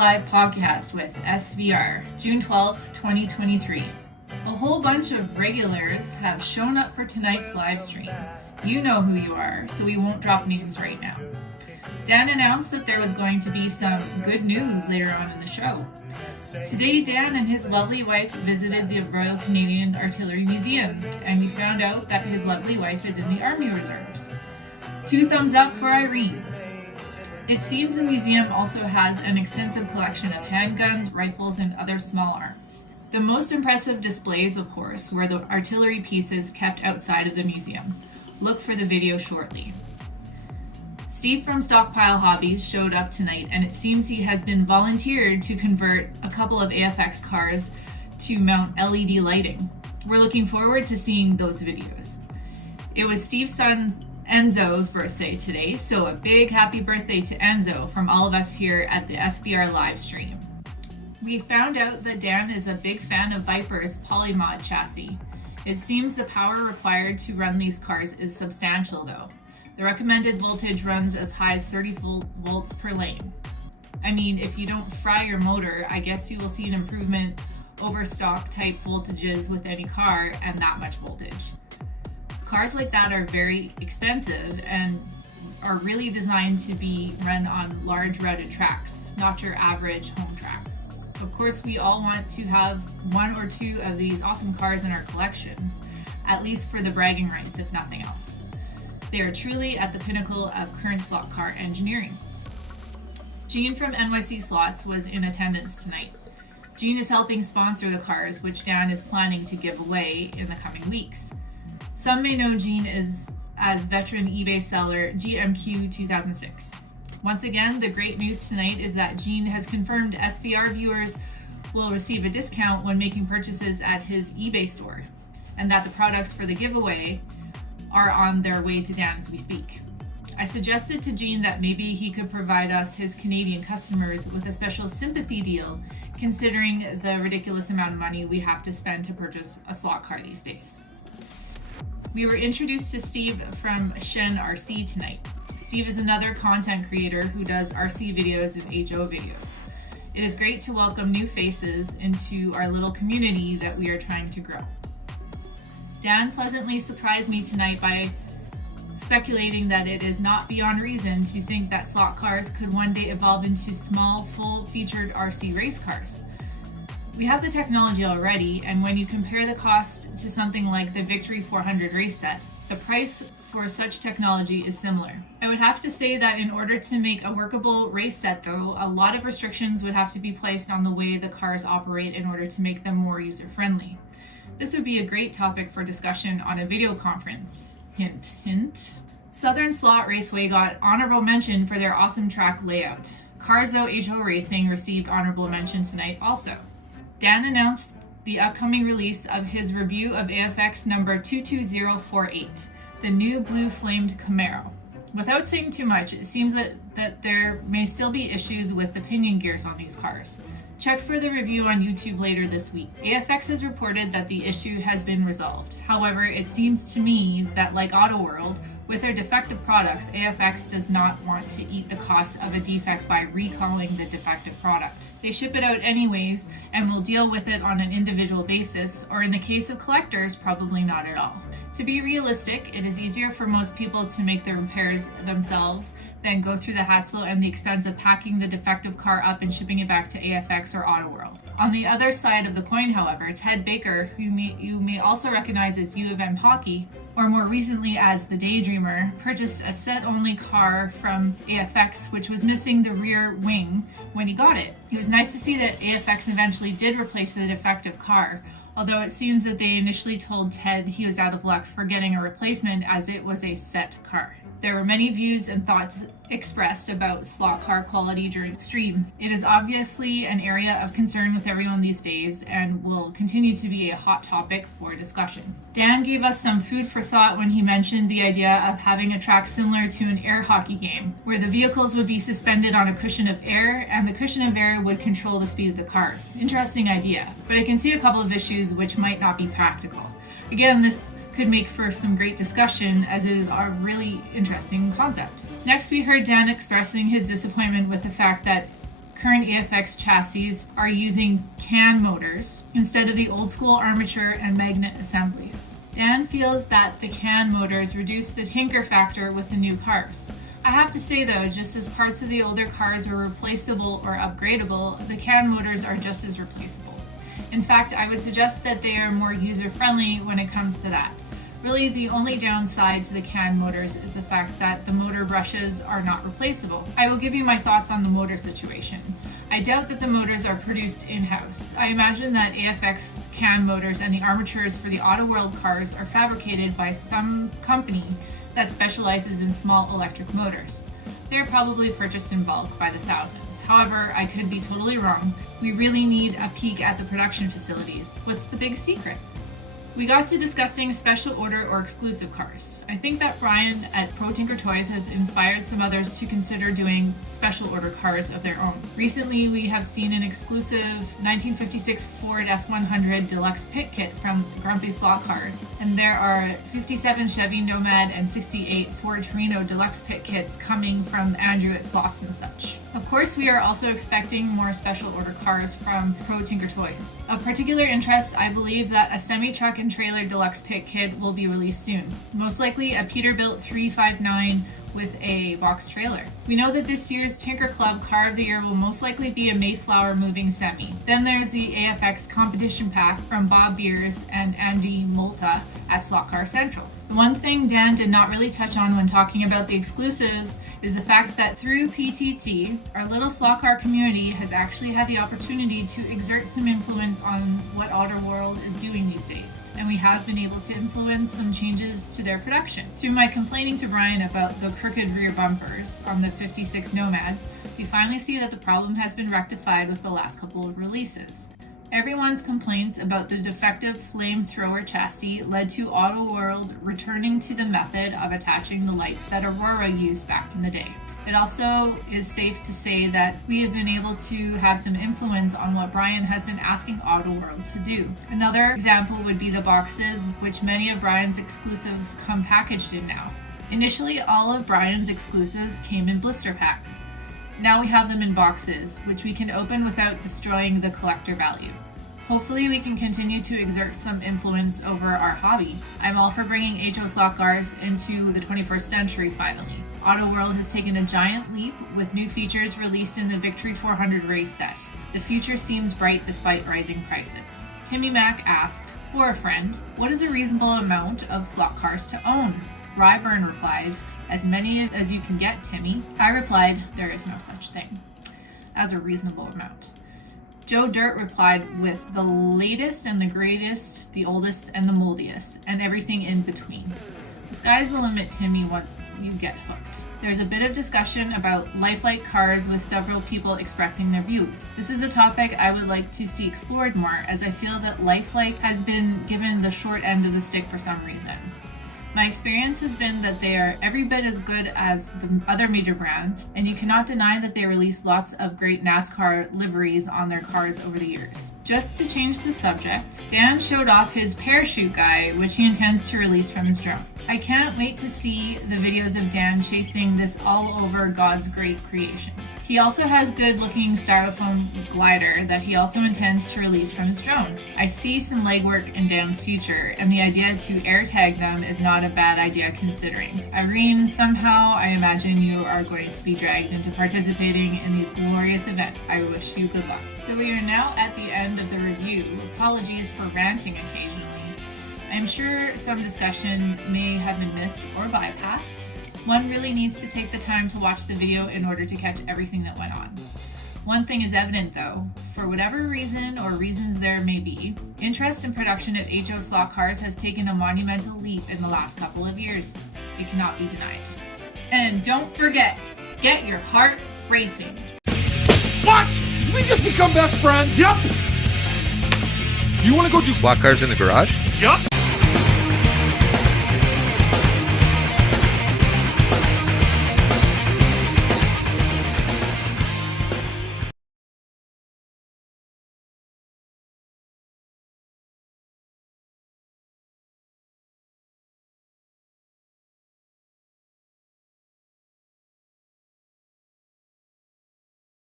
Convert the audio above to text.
Live podcast with SVR, June 12th, 2023. A whole bunch of regulars have shown up for tonight's live stream. You know who you are, so we won't drop names right now. Dan announced that there was going to be some good news later on in the show. Today, Dan and his lovely wife visited the Royal Canadian Artillery Museum, and we found out that his lovely wife is in the Army Reserves. 2 thumbs up for Irene. It seems the museum also has an extensive collection of handguns, rifles, and other small arms. The most impressive displays, of course, were the artillery pieces kept outside of the museum. Look for the video shortly. Steve from Stockpile Hobbies showed up tonight, and it seems he has been volunteered to convert a couple of AFX cars to mount LED lighting. We're looking forward to seeing those videos. It was Steve's son's Enzo's birthday today, so a big happy birthday to Enzo from all of us here at the SVR live stream. We found out that Dan is a big fan of Viper's Polymod chassis. It seems the power required to run these cars is substantial though. The recommended voltage runs as high as 30 volts per lane. I mean, if you don't fry your motor, I guess you will see an improvement over stock type voltages with any car and that much voltage. Cars like that are very expensive and are really designed to be run on large routed tracks, not your average home track. Of course, we all want to have 1 or 2 of these awesome cars in our collections, at least for the bragging rights, if nothing else. They are truly at the pinnacle of current slot car engineering. Jean from NYC Slots was in attendance tonight. Jean is helping sponsor the cars, which Dan is planning to give away in the coming weeks. Some may know Jean as veteran eBay seller GMQ 2006. Once again, the great news tonight is that Jean has confirmed SVR viewers will receive a discount when making purchases at his eBay store, and that the products for the giveaway are on their way to Dan as we speak. I suggested to Jean that maybe he could provide us, his Canadian customers, with a special sympathy deal, considering the ridiculous amount of money we have to spend to purchase a slot car these days. We were introduced to Steve from Shen RC tonight. Steve is another content creator who does RC videos and HO videos. It is great to welcome new faces into our little community that we are trying to grow. Dan pleasantly surprised me tonight by speculating that it is not beyond reason to think that slot cars could one day evolve into small, full-featured RC race cars. We have the technology already, and when you compare the cost to something like the Victory 400 race set, the price for such technology is similar. I would have to say that in order to make a workable race set though, a lot of restrictions would have to be placed on the way the cars operate in order to make them more user-friendly. This would be a great topic for discussion on a video conference. Hint, hint. Southern Slot Raceway got honorable mention for their awesome track layout. Carzo HO Racing received honorable mention tonight also. Dan announced the upcoming release of his review of AFX number 22048, the new blue-flamed Camaro. Without saying too much, it seems that there may still be issues with the pinion gears on these cars. Check for the review on YouTube later this week. AFX has reported that the issue has been resolved. However, it seems to me that like Auto World, with their defective products, AFX does not want to eat the cost of a defect by recalling the defective product. They ship it out anyways and will deal with it on an individual basis, or in the case of collectors, probably not at all. To be realistic, it is easier for most people to make the repairs themselves than go through the hassle and the expense of packing the defective car up and shipping it back to AFX or Auto World. On the other side of the coin, however, Ted Baker, who you may also recognize as U of M Hockey, or more recently as the Daydreamer, purchased a set-only car from AFX which was missing the rear wing when he got it. It was nice to see that AFX eventually did replace the defective car, although it seems that they initially told Ted he was out of luck for getting a replacement as it was a set car. There were many views and thoughts expressed about slot car quality during the stream. It is obviously an area of concern with everyone these days and will continue to be a hot topic for discussion. Dan gave us some food for thought when he mentioned the idea of having a track similar to an air hockey game, where the vehicles would be suspended on a cushion of air and the cushion of air would control the speed of the cars. Interesting idea, but I can see a couple of issues which might not be practical. Again, this could make for some great discussion as it is a really interesting concept. Next, we heard Dan expressing his disappointment with the fact that current AFX chassis are using can motors instead of the old school armature and magnet assemblies. Dan feels that the can motors reduce the tinker factor with the new cars. I have to say though, just as parts of the older cars were replaceable or upgradable, the can motors are just as replaceable. In fact, I would suggest that they are more user-friendly when it comes to that. Really, the only downside to the can motors is the fact that the motor brushes are not replaceable. I will give you my thoughts on the motor situation. I doubt that the motors are produced in-house. I imagine that AFX can motors and the armatures for the Auto World cars are fabricated by some company that specializes in small electric motors. They are probably purchased in bulk by the thousands. However, I could be totally wrong. We really need a peek at the production facilities. What's the big secret? We got to discussing special order or exclusive cars. I think that Brian at Pro Tinker Toys has inspired some others to consider doing special order cars of their own. Recently, we have seen an exclusive 1956 Ford F100 Deluxe Pit Kit from Grumpy Slot Cars, and there are 57 Chevy Nomad and 68 Ford Torino Deluxe Pit Kits coming from Andrew at Slots and such. Of course, we are also expecting more special order cars from Pro Tinker Toys. Of particular interest, I believe that a semi-truck and trailer deluxe pit kit will be released soon. Most likely a Peterbilt 359 with a box trailer. We know that this year's Tinker Club Car of the Year will most likely be a Mayflower moving semi. Then there's the AFX competition pack from Bob Beers and Andy Molta at Slot Car Central. The one thing Dan did not really touch on when talking about the exclusives is the fact that through PTT, our little slot car community has actually had the opportunity to exert some influence on what Auto World is doing these days. And we have been able to influence some changes to their production. Through my complaining to Brian about the crooked rear bumpers on the 56 Nomads, we finally see that the problem has been rectified with the last couple of releases. Everyone's complaints about the defective flamethrower chassis led to Auto World returning to the method of attaching the lights that Aurora used back in the day. It also is safe to say that we have been able to have some influence on what Brian has been asking Auto World to do. Another example would be the boxes, which many of Brian's exclusives come packaged in now. Initially, all of Brian's exclusives came in blister packs. Now we have them in boxes, which we can open without destroying the collector value. Hopefully we can continue to exert some influence over our hobby. I'm all for bringing HO slot cars into the 21st century finally. Auto World has taken a giant leap with new features released in the Victory 400 race set. The future seems bright despite rising prices. Timmy Mack asked, for a friend, what is a reasonable amount of slot cars to own? Ryburn replied, as many as you can get, Timmy. I replied, there is no such thing as a reasonable amount. Joe Dirt replied with the latest and the greatest, the oldest and the moldiest, and everything in between. The sky's the limit, Timmy, once you get hooked. There's a bit of discussion about lifelike cars with several people expressing their views. This is a topic I would like to see explored more, as I feel that lifelike has been given the short end of the stick for some reason. My experience has been that they are every bit as good as the other major brands, and you cannot deny that they release lots of great NASCAR liveries on their cars over the years. Just to change the subject, Dan showed off his parachute guy, which he intends to release from his drone. I can't wait to see the videos of Dan chasing this all over God's great creation. He also has good-looking styrofoam glider that he also intends to release from his drone. I see some legwork in Dan's future, and the idea to air tag them is not a bad idea considering. Irene, somehow I imagine you are going to be dragged into participating in these glorious events. I wish you good luck. So we are now at the end of the review. Apologies for ranting occasionally. I'm sure some discussion may have been missed or bypassed. One really needs to take the time to watch the video in order to catch everything that went on. One thing is evident though, for whatever reason or reasons there may be, interest in production of HO slot cars has taken a monumental leap in the last couple of years. It cannot be denied. And don't forget, get your heart racing. What? Did we just become best friends? Yep. You want to go do Slot cars in the garage? Yup.